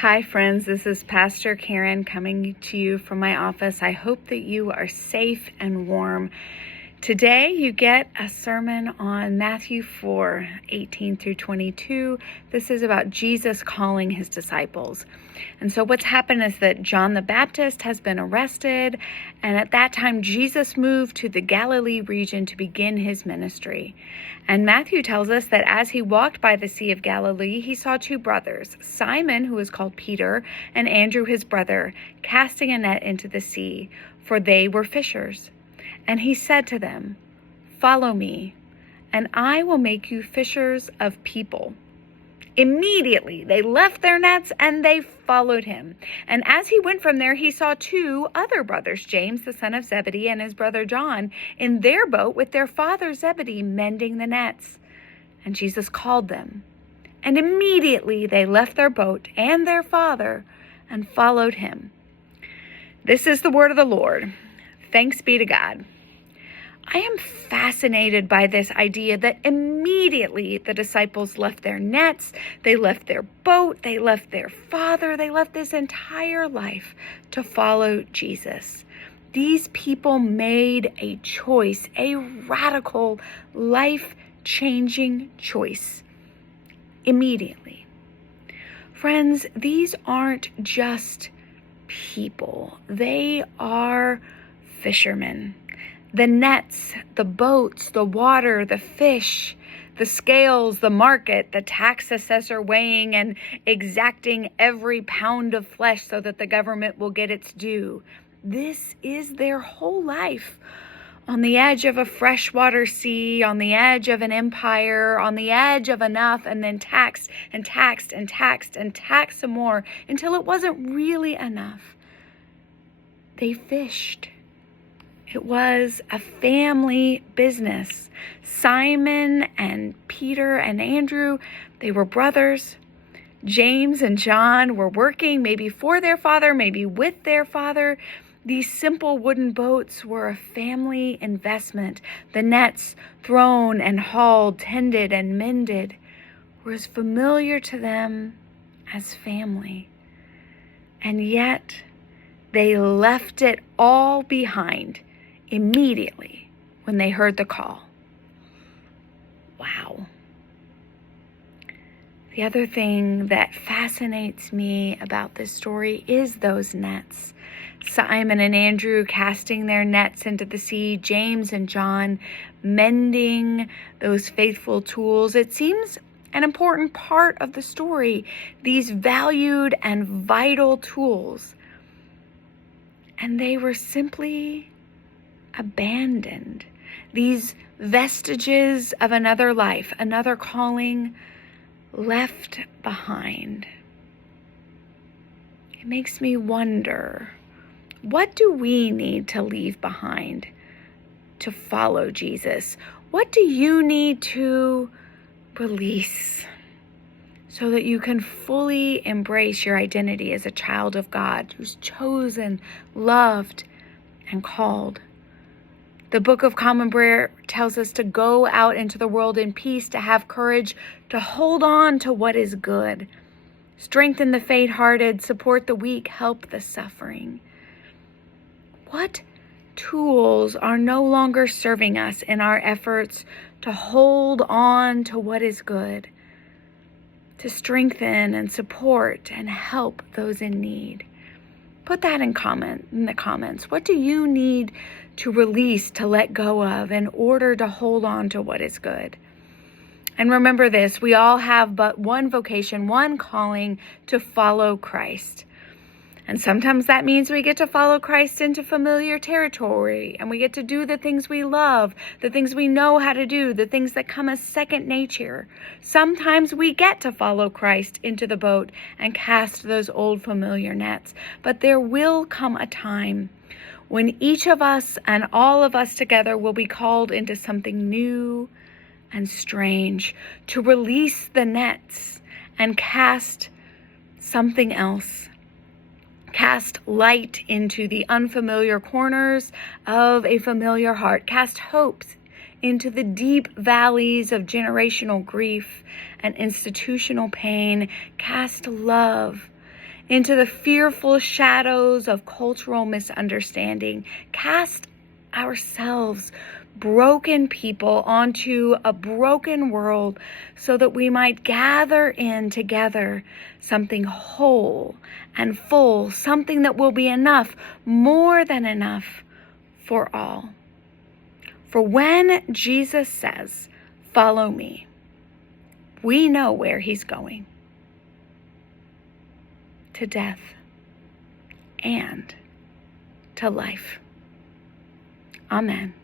Hi friends, this is Pastor Karen coming to you from my office. I hope that you are safe and warm. Today you get a sermon on Matthew 4:18 through 22. This is about Jesus calling his disciples. And so what's happened is that John the Baptist has been arrested, and at that time Jesus moved to the Galilee region to begin his ministry. And Matthew tells us that as he walked by the Sea of Galilee, he saw two brothers, Simon, who is called Peter, and Andrew his brother, casting a net into the sea, for they were fishers. And he said to them, "Follow me, and I will make you fishers of people." Immediately they left their nets and they followed him. And as he went from there, he saw two other brothers, James, the son of Zebedee, and his brother John, in their boat with their father Zebedee, mending the nets. And Jesus called them. And immediately they left their boat and their father and followed him. This is the word of the Lord. Thanks be to God. I am fascinated by this idea that immediately the disciples left their nets, they left their boat, they left their father, they left this entire life to follow Jesus. These people made a choice, a radical, life-changing choice immediately. Friends, these aren't just people. They are fishermen. The nets, the boats, the water, the fish, the scales, the market, the tax assessor weighing and exacting every pound of flesh so that the government will get its due. This is their whole life. On the edge of a freshwater sea, on the edge of an empire, on the edge of enough, and then taxed and taxed and taxed and taxed some more until it wasn't really enough. They fished. It was a family business. Simon and Peter and Andrew, they were brothers. James and John were working maybe for their father, maybe with their father. These simple wooden boats were a family investment. The nets thrown and hauled, tended and mended were as familiar to them as family. And yet they left it all behind immediately when they heard the call. Wow. The other thing that fascinates me about this story is those nets. Simon and Andrew casting their nets into the sea, James and John mending those faithful tools. It seems an important part of the story, these valued and vital tools. And they were simply abandoned. These vestiges of another life, another calling, left behind. It makes me wonder, what do we need to leave behind to follow Jesus? What do you need to release so that you can fully embrace your identity as a child of God who's chosen, loved, and called? The Book of Common Prayer tells us to go out into the world in peace, to have courage, to hold on to what is good, strengthen the faint-hearted, support the weak, help the suffering. What tools are no longer serving us in our efforts to hold on to what is good, to strengthen and support and help those in need? Put that in the comments. What do you need to release, to let go of in order to hold on to what is good? And remember this, we all have but one vocation, one calling, to follow Christ. And sometimes that means we get to follow Christ into familiar territory, and we get to do the things we love, the things we know how to do, the things that come as second nature. Sometimes we get to follow Christ into the boat and cast those old familiar nets. But there will come a time when each of us and all of us together will be called into something new and strange, to release the nets and cast something else. Cast light into the unfamiliar corners of a familiar heart. Cast hopes into the deep valleys of generational grief and institutional pain. Cast love into the fearful shadows of cultural misunderstanding. Cast ourselves, broken people, onto a broken world so that we might gather in together something whole and full, something that will be enough, more than enough for all. For when Jesus says, "Follow me," we know where he's going: to death and to life. Amen.